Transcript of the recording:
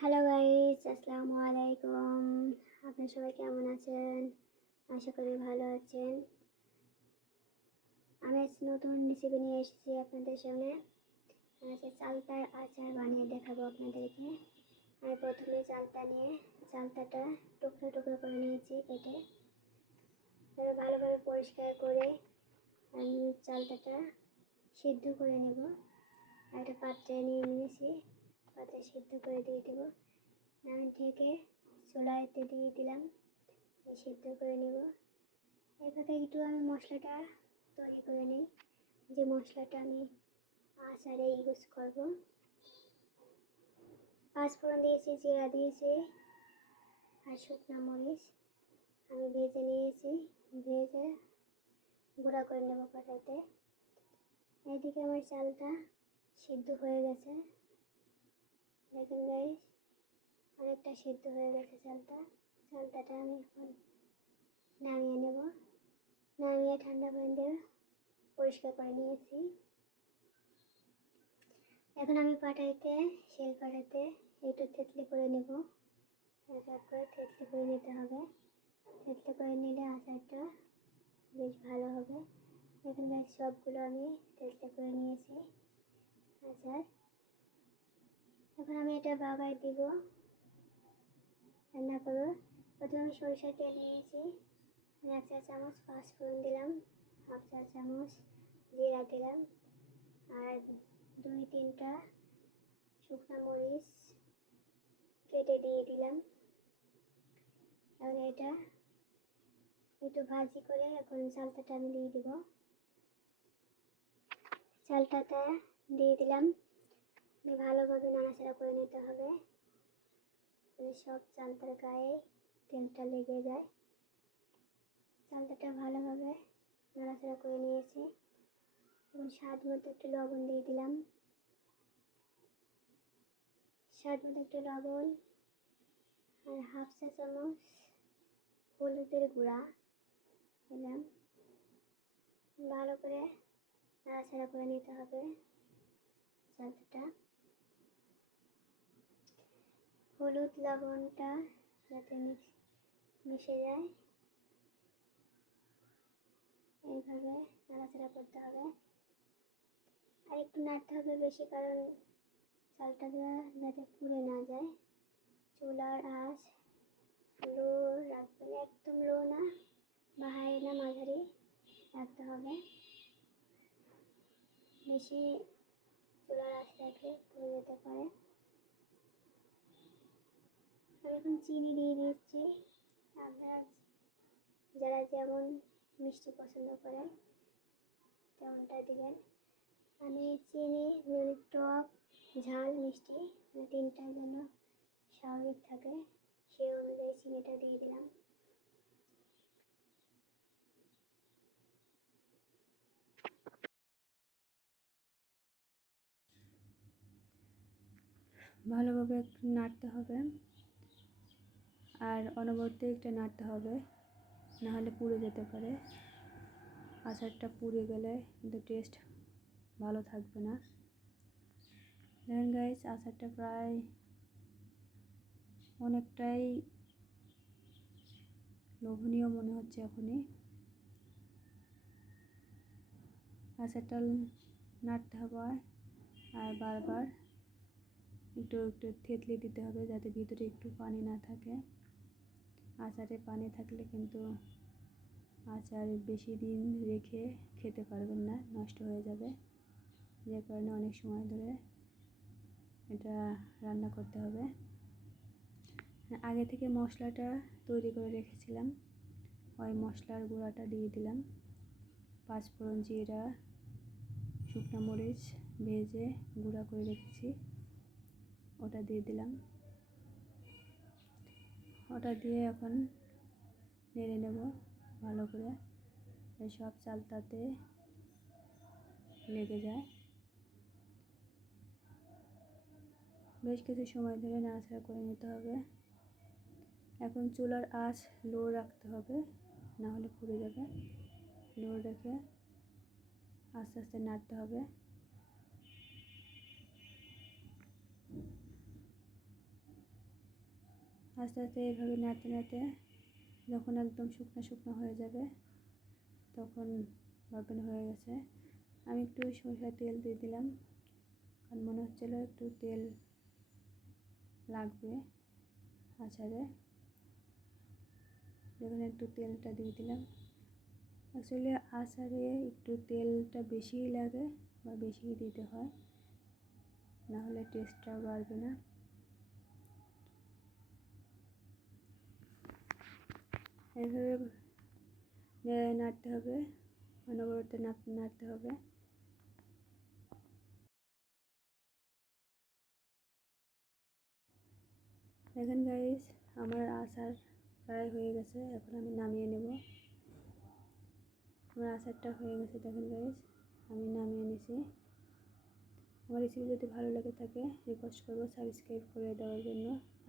Hello guys, আসসালামু আলাইকুম। আপনারা সবাই কেমন আছেন? আশা করি ভালো আছেন। আমি আজ নতুন রেসিপি নিয়ে এসেছি আপনাদের সামনে। আজকে চালতার আচার বানিয়ে দেখাবো আপনাদেরকে। আমি প্রথমে চালতাটা টুকরো টুকরো করে নিয়েছি কেটে। তারপর ভালোভাবে পরিষ্কার করে আমি চালতাটা সিদ্ধ করে নেব। একটা পাত্রে নিয়ে নিয়েছি, পাত্রে সিদ্ধ করে দিয়ে দেবো। আমি ঢেকে চুলাতে দিয়ে দিলাম, সিদ্ধ করে নেব। এভাবে একটু আমি মশলাটা তৈরি করে নিই, যে মশলাটা আমি আচারে ইউজ করব। পাঁচফোড়ন দিয়েছি, জিরা দিয়েছি আর শুকনো মরিচ আমি ভেজে নিয়েছি, ভেজে গুঁড়া করে নেব কড়াইতে। এদিকে আমার চালটা সিদ্ধ হয়ে গেছে, দেখুন গাইস, অনেকটা সিদ্ধ হয়ে গেছে চালটাটা আমি এখন নামিয়ে নেব। নামিয়ে ঠান্ডা পানি দিয়ে পরিষ্কার করে নিয়েছি। এখন আমি শিল পাটাইতে একটু থেতলি করে নেব। এক এক করে থেতলি করে নিতে হবে। থেতলি করে নিলে আচারটা বেশ ভালো হবে। এখানে সবগুলো আমি থেতলি করে নিয়েছি আচার। এখন আমি এটা বাগায় দিব, রান্না করব। প্রথমে আমি সরিষার তেল নিয়েছি, 1 চা চামচ পাঁচফোড়ন দিলাম, 1/2 চা চামচ জিরা দিলাম আর 2-3টা শুকনো মরিচ কেটে দিয়ে দিলাম। এখন এটা একটু ভাজি করে এখন চালটাটা আমি দিয়ে দিব। চালটাটা দিয়ে দিলাম, ভালোভাবে নাড়াচাড়া করে নিতে হবে, সব চালটার গায়ে তেলটা লেগে যায়। চালটাটা ভালোভাবে নাড়াচাড়া করে নিয়েছি। এবং স্বাদ মতো একটু লবণ দিয়ে দিলাম, স্বাদ মতো একটু লবণ আর 1/2 চা চামচ হলুদের গুঁড়া দিলাম। ভালো করে নাড়াচাড়া করে নিতে হবে চালটা। হলুদ লবণটা যাতে মিশে যায়, এইভাবে নাড়াচাড়া করতে হবে। আর একটু নাড়তে হবে বেশি, কারণ চালটা যাতে পুড়ে না যায়। চুলার আঁচ লো রাখবেন, একদম লো না বা হাই না, মাঝারি রাখতে হবে। বেশি চুলার আঁচ রাখলে পুড়ে যেতে পারে। আমি এখন চিনি দিয়ে দিচ্ছি, আপনারা যারা যেমন মিষ্টি পছন্দ করেন তেমনটা দিবেন। আমি চিনি টক ঝাল মিষ্টি তিনটার জন্য স্বাভাবিক থাকে, সেই অনুযায়ী চিনিটা দিয়ে দিলাম। ভালোভাবে একটু নাড়তে হবে আর অনবরত একটু নাড়তে হবে, নাহলে পুড়ে যেতে পারে। আচারটা পুড়ে গেলে কিন্তু টেস্ট ভালো থাকবে না। দেখেন গাইস, আচারটা প্রায় অনেকটাই লোভনীয় মনে হচ্ছে এখনই। আচারটা নাড়তে হবে আর বারবার একটু একটু থেতলে দিতে হবে, যাতে ভিতরে একটু পানি না থাকে। আচারে পানি থাকলে কিন্তু আচার বেশি দিন রেখে খেতে পারবেন না, নষ্ট হয়ে যাবে। যে কারণে অনেক সময় ধরে এটা রান্না করতে হবে। আগে থেকে মশলাটা তৈরি করে রেখেছিলাম, ওই মশলার গুঁড়াটা দিয়ে দিলাম। পাঁচফোড়ন, জিরা, শুকনো মরিচ ভেজে গুঁড়া করে রেখেছি, ওটা দিয়ে দিলাম। ওটা দিয়ে এখন নেড়ে নেব ভালো করে, সব চালটাতে লেগে যায়। বেশ কিছু সময় ধরে নাড়াচাড়া করে নিতে হবে। এখন চুলার আঁচ লো রাখতে হবে, না হলে পুড়ে যাবে। লো রেখে আস্তে আস্তে নাড়তে হবে। আস্তে আস্তে এভাবে নাড়তে নাড়তে যখন একদম শুকনো শুকনো হয়ে যাবে তখন ভাববেন হয়ে গেছে। আমি একটু সরষের তেল দিয়ে দিলাম, কারণ মনে হচ্ছিলো একটু তেল লাগবে আচারে। দেখুন একটু তেলটা দিয়ে দিলাম। অ্যাকচুয়ালি আচারে একটু তেলটা বেশিই লাগে বা বেশিই দিতে হয়, নাহলে টেস্টটা বাড়বে না। এইভাবে নাড়তে হবে, অনবরত নাড়তে হবে। দেখেন গাইস, আমার আচার প্রায় হয়ে গেছে, এখন আমি নামিয়ে নেব। আমার আচারটা হয়ে গেছে দেখেন গাইস, আমি নামিয়ে নিছি। আমার রেসিপি যদি ভালো লেগে থাকে রিকোয়েস্ট করবো সাবস্ক্রাইব করে দেওয়ার জন্য।